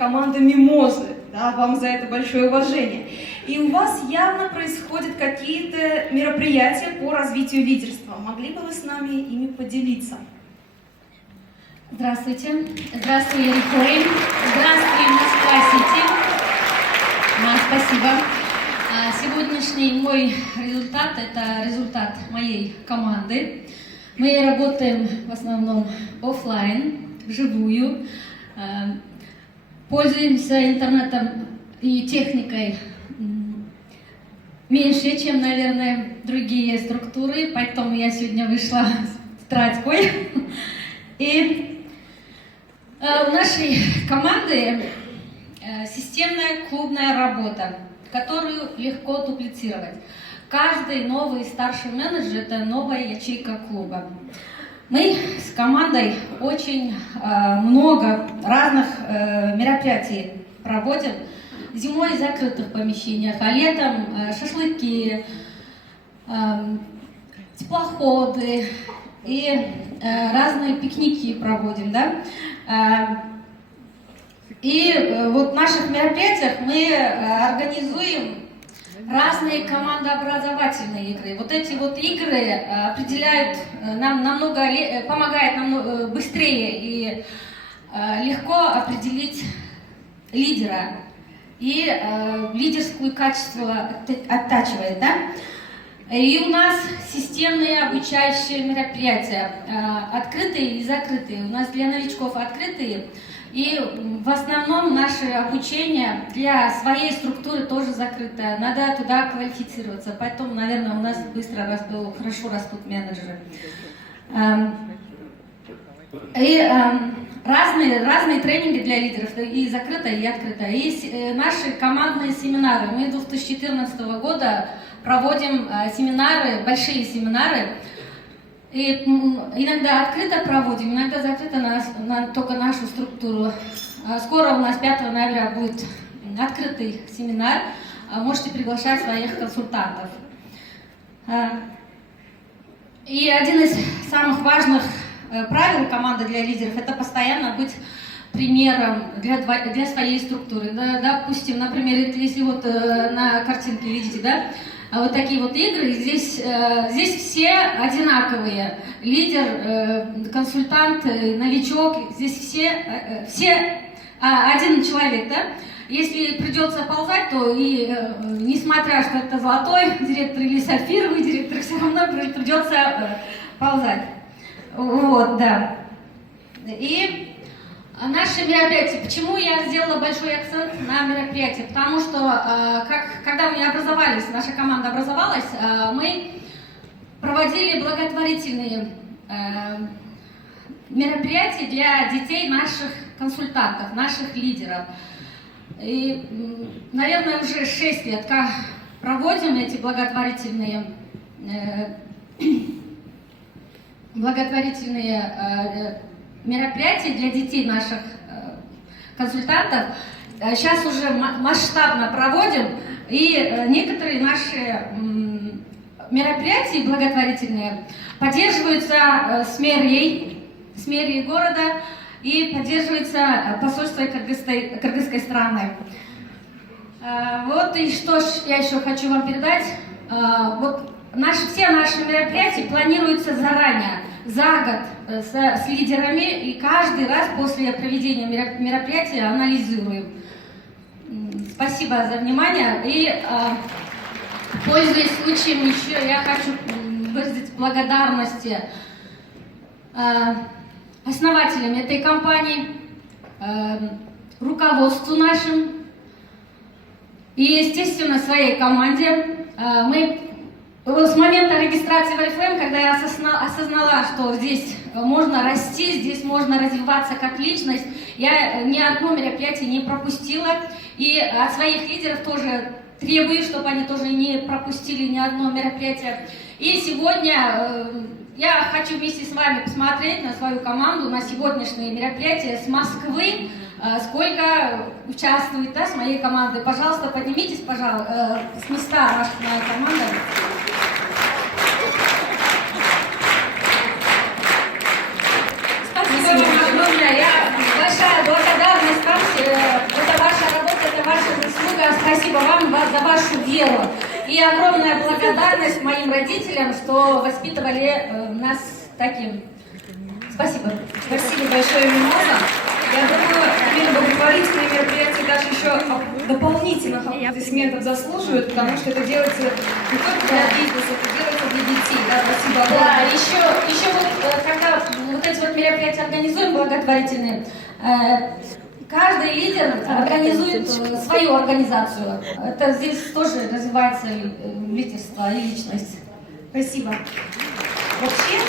команда «Мимозы». Да, вам за это большое уважение. И у вас явно происходят какие-то мероприятия по развитию лидерства. Могли бы вы с нами ими поделиться? Здравствуйте. Здравствуй, Ерихой. Здравствуй, Москва-Сити. Спасибо. Сегодняшний мой результат – это результат моей команды. Мы работаем в основном офлайн, вживую. Пользуемся интернетом и техникой меньше, чем, наверное, другие структуры. Поэтому я сегодня вышла с тетрадкой. И у нашей команды системная клубная работа, которую легко дуплицировать. Каждый новый старший менеджер – это новая ячейка клуба. Мы с командой очень много разных мероприятий проводим. Зимой в закрытых помещениях, а летом шашлыки, теплоходы и разные пикники проводим, да? И вот в наших мероприятиях мы организуем разные командообразовательные игры. Вот эти вот игры определяют нам намного, помогают нам быстрее и легко определить лидера и лидерское качество оттачивает, да? И у нас системные обучающие мероприятия, открытые и закрытые. У нас для новичков открытые. И в основном наше обучение для своей структуры тоже закрытое. Надо туда квалифицироваться. Поэтому, наверное, у нас быстро хорошо растут менеджеры. И разные тренинги для лидеров, и закрытое, и открытое. И наши командные семинары. Мы с 2014 года проводим семинары, большие семинары. И иногда открыто проводим, иногда закрыто только нашу структуру. Скоро у нас 5 ноября будет открытый семинар. Можете приглашать своих консультантов. И один из самых важных правил команды для лидеров – это постоянно быть примером для своей структуры. Да, допустим, например, если вот на картинке видите, да, вот такие вот игры, здесь все одинаковые. Лидер, консультант, новичок, здесь все один человек, да? Если придется ползать, то и несмотря, что это золотой директор или сапфировый директор, все равно придется ползать. Вот, да. И наши мероприятия. Почему я сделала большой акцент на мероприятия? Потому что, когда мы образовались, наша команда образовалась, мы проводили благотворительные мероприятия для детей наших консультантов, наших лидеров. И, наверное, уже 6 лет как проводим эти благотворительные мероприятия для детей наших консультантов. Сейчас уже масштабно проводим, и некоторые наши мероприятия благотворительные поддерживаются с мэрией города и поддерживается посольство кыргызской страны. Вот и что я еще хочу вам передать. Вот все наши мероприятия планируются заранее, за год с лидерами, и каждый раз после проведения мероприятия анализируем. Спасибо за внимание. И, пользуясь случаем, еще я хочу выразить благодарность основателям этой компании, руководству нашим и, естественно, своей команде. Мы с момента регистрации в Oriflame, когда я осознала, что здесь можно расти, здесь можно развиваться как личность, я ни одно мероприятие не пропустила. И от своих лидеров тоже требую, чтобы они тоже не пропустили ни одно мероприятие. И сегодня я хочу вместе с вами посмотреть на свою команду, на сегодняшнее мероприятие с Москвы, сколько участвует, да, с моей командой. Пожалуйста, поднимитесь, пожалуйста, с места моя команда. Спасибо вам огромное. Большая благодарность вам. за вашу веру. И огромная благодарность моим родителям, что воспитывали нас таким. Спасибо. Спасибо большое, Мимоза. Я думаю, именно благотворительные мероприятия даже еще дополнительных аплодисментов заслуживают, потому что это делается не только для бизнеса, это делается для детей. Да, спасибо огромное. Да, еще вот, когда вот эти вот мероприятия организуем благотворительные, каждый лидер организует свою организацию. Это здесь тоже развивается лидерство и личность. Спасибо. Вообще,